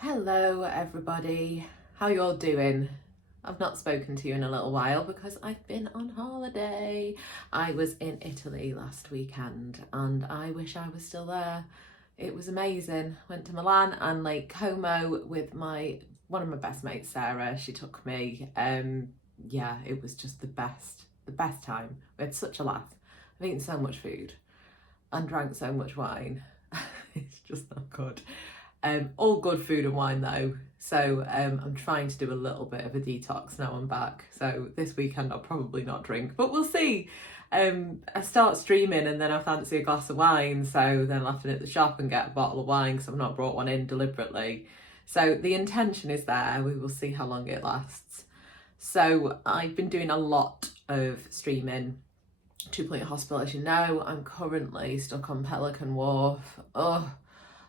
Hello everybody, how you all doing? I've not spoken to you in a little while because I've been on holiday. I was in Italy last weekend and I wish I was still there. It was amazing. Went to Milan and Lake Como with one of my best mates, Sarah. She took me. Yeah, it was just the best time. We had such a laugh. I've eaten so much food and drank so much wine. It's just not good. All good food and wine though, so I'm trying to do a little bit of a detox now I'm back. So this weekend I'll probably not drink, but we'll see. I start streaming and then I fancy a glass of wine, so then I'll have to hit the shop and get a bottle of wine because I've not brought one in deliberately. So the intention is there, we will see how long it lasts. So I've been doing a lot of streaming. 2 Point Hospital, as you know. I'm currently stuck on Pelican Wharf.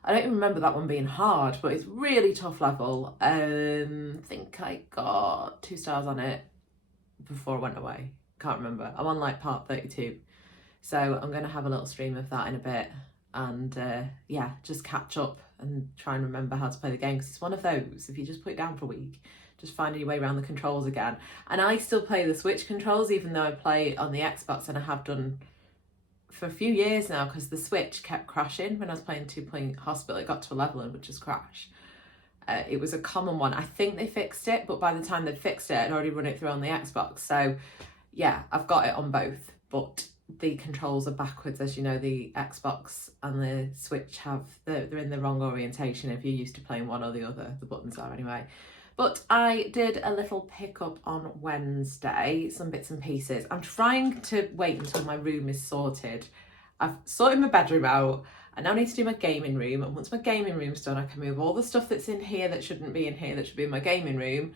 I don't even remember that one being hard, but it's really tough level. I think I got 2 stars on it before I went away. Can't remember. I'm on like part 32. So I'm going to have a little stream of that in a bit and yeah, just catch up and try and remember how to play the game, because it's one of those, if you just put it down for a week, just finding your way around the controls again. And I still play the Switch controls, even though I play on the Xbox, and I have done for a few years now, because the Switch kept crashing when I was playing 2 Point Hospital. It got to a level and would just crash. It was a common one. I think they fixed it, but by the time they'd fixed it, I'd already run it through on the Xbox. So yeah, I've got it on both, but the controls are backwards. As you know, the Xbox and the Switch they're in the wrong orientation if you're used to playing one or the other. The buttons are anyway. But I did a little pickup on Wednesday, some bits and pieces. I'm trying to wait until my room is sorted. I've sorted my bedroom out. I now need to do my gaming room. And once my gaming room's done, I can move all the stuff that's in here that shouldn't be in here, that should be in my gaming room,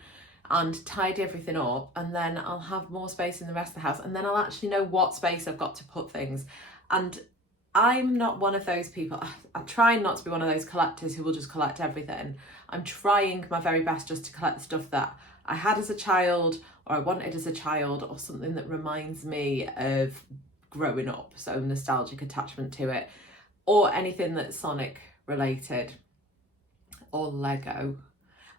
and tidy everything up. And then I'll have more space in the rest of the house. And then I'll actually know what space I've got to put things. And I'm not one of those people. I try not to be one of those collectors who will just collect everything. I'm trying my very best just to collect the stuff that I had as a child, or I wanted as a child, or something that reminds me of growing up, so nostalgic attachment to it, or anything that's Sonic related, or Lego.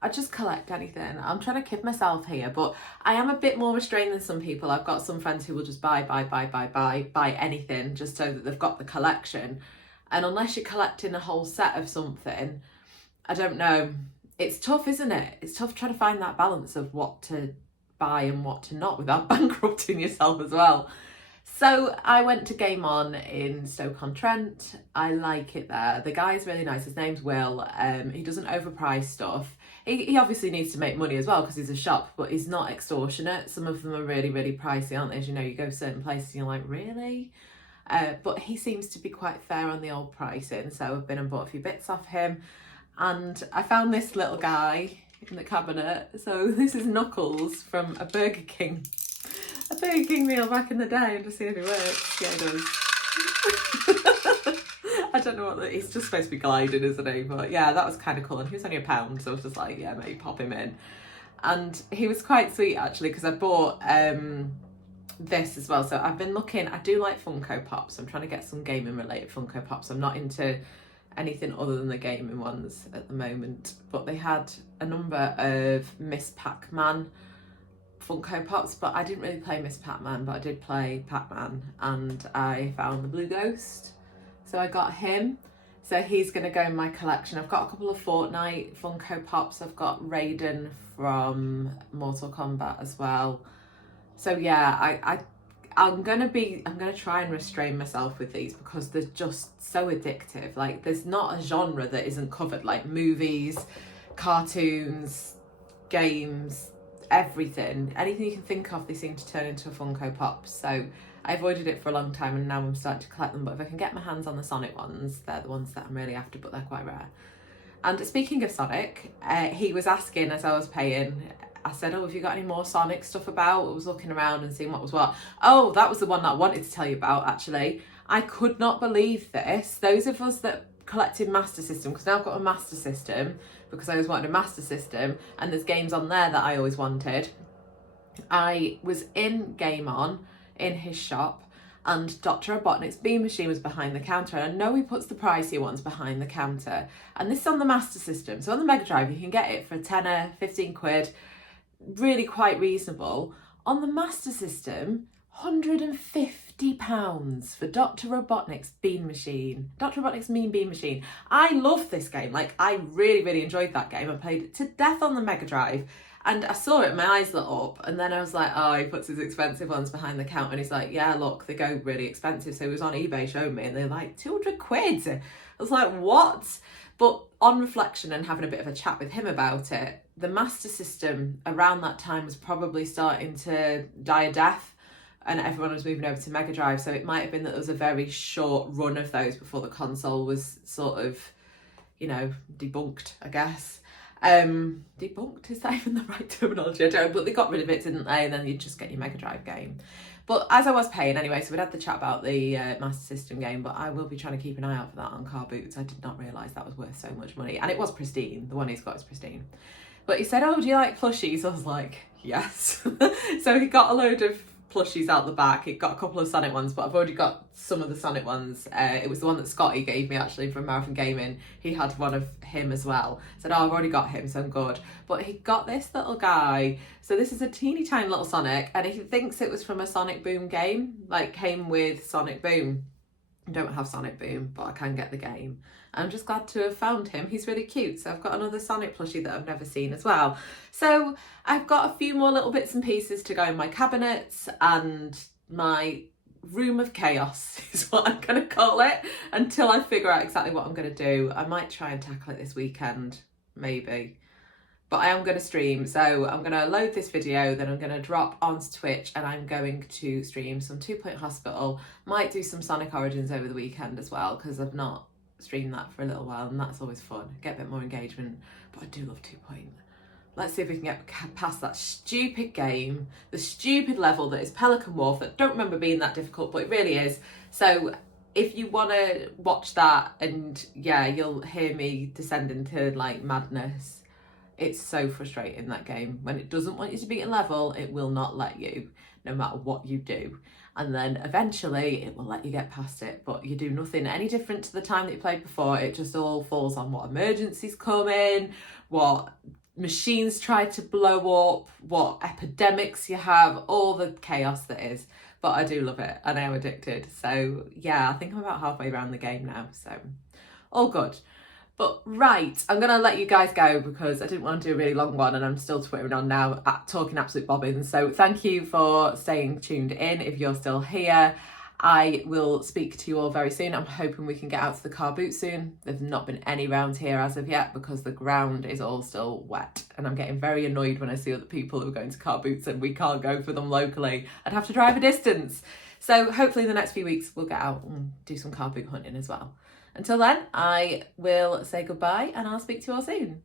I just collect anything. I'm trying to kid myself here, but I am a bit more restrained than some people. I've got some friends who will just buy anything just so that they've got the collection. And unless you're collecting a whole set of something, I don't know. It's tough, isn't it? It's tough trying to find that balance of what to buy and what to not without bankrupting yourself as well. So I went to Game On in Stoke-On-Trent. I like it there. The guy's really nice. His name's Will. He doesn't overprice stuff. He obviously needs to make money as well because he's a shop, but he's not extortionate. Some of them are really, really pricey, aren't they? As you know, you go certain places and you're like, really? But he seems to be quite fair on the old pricing. So I've been and bought a few bits off him. And I found this little guy in the cabinet. So this is Knuckles from a Burger King meal back in the day. I'm just seeing if it works. Yeah, it does. I don't know he's just supposed to be gliding, isn't he? But yeah, that was kind of cool. And he was only £1, so I was just like, yeah, maybe pop him in. And he was quite sweet actually, because I bought this as well. So I've been looking, I do like Funko Pops. I'm trying to get some gaming related Funko Pops. I'm not into anything other than the gaming ones at the moment, but they had a number of Miss Pac-Man Funko Pops, but I didn't really play Miss Pac-Man, but I did play Pac-Man, and I found the Blue Ghost, so I got him. So he's going to go in my collection. I've got a couple of Fortnite Funko Pops. I've got Raiden from Mortal Kombat as well. So yeah, I'm gonna try and restrain myself with these because they're just so addictive. Like, there's not a genre that isn't covered, like movies, cartoons, games, everything. Anything you can think of, they seem to turn into a Funko Pop. So I avoided it for a long time and now I'm starting to collect them. But if I can get my hands on the Sonic ones, they're the ones that I'm really after, but they're quite rare. And speaking of Sonic, he was asking as I was paying, I said, oh, have you got any more Sonic stuff about? I was looking around and seeing what was what. Oh, that was the one that I wanted to tell you about, actually. I could not believe this. Those of us that collected Master System, because now I've got a Master System, because I always wanted a Master System, and there's games on there that I always wanted. I was in Game On, in his shop, and Dr. Robotnik's bean machine was behind the counter. And I know he puts the pricier ones behind the counter. And this is on the Master System. So on the Mega Drive, you can get it for a tenner, 15 quid, really quite reasonable. On the Master System, £150 for Dr. Robotnik's bean machine. Dr. Robotnik's mean bean machine. I love this game. Like, I really, really enjoyed that game. I played it to death on the Mega Drive. And I saw it, my eyes lit up, and then I was like, oh, he puts his expensive ones behind the counter, and he's like, yeah, look, they go really expensive. So he was on eBay showing me, and they're like 200 quid. I was like, what? But on reflection and having a bit of a chat with him about it, the Master System around that time was probably starting to die a death, and everyone was moving over to Mega Drive. So it might have been that there was a very short run of those before the console was sort of, you know, debunked, I guess. Debunked, is that even the right terminology? I don't know, but they got rid of it, didn't they? And then you just get your Mega Drive game. But as I was paying anyway, so we'd had the chat about the Master System game, but I will be trying to keep an eye out for that on Car Boots. I did not realise that was worth so much money. And it was pristine. The one he's got is pristine. But he said, oh, do you like plushies? I was like, yes. So he got a load of plushies out the back. It got a couple of Sonic ones, but I've already got some of the Sonic ones. It was the one that Scotty gave me actually from Marathon Gaming. He had one of him as well. Said, oh, I've already got him, so I'm good. But he got this little guy. So this is a teeny tiny little Sonic, and he thinks it was from a Sonic Boom game, like came with Sonic Boom. I don't have Sonic Boom, but I can get the game. I'm just glad to have found him. He's really cute. So I've got another Sonic plushie that I've never seen as well. So I've got a few more little bits and pieces to go in my cabinets, and my room of chaos is what I'm going to call it until I figure out exactly what I'm going to do. I might try and tackle it this weekend, maybe. But I am going to stream, so I'm going to load this video, then I'm going to drop onto Twitch, and I'm going to stream some 2 Point Hospital. Might do some Sonic Origins over the weekend as well, because I've not streamed that for a little while, and that's always fun. Get a bit more engagement, but I do love 2 Point. Let's see if we can get past that stupid game, the stupid level that is Pelican Wharf, that don't remember being that difficult, but it really is. So if you want to watch that, and yeah, you'll hear me descend into like madness. It's so frustrating, that game. When it doesn't want you to beat a level, it will not let you, no matter what you do. And then eventually it will let you get past it, but you do nothing any different to the time that you played before. It just all falls on what emergencies come in, what machines try to blow up, what epidemics you have, all the chaos that is. But I do love it, and I am addicted. So yeah, I think I'm about halfway around the game now, so all good. But right, I'm going to let you guys go because I didn't want to do a really long one, and I'm still twittering on now, talking absolute bobbins. So thank you for staying tuned in if you're still here. I will speak to you all very soon. I'm hoping we can get out to the car boot soon. There's not been any round here as of yet because the ground is all still wet, and I'm getting very annoyed when I see other people who are going to car boots and we can't go for them locally. I'd have to drive a distance. So hopefully in the next few weeks we'll get out and do some car boot hunting as well. Until then, I will say goodbye, and I'll speak to you all soon.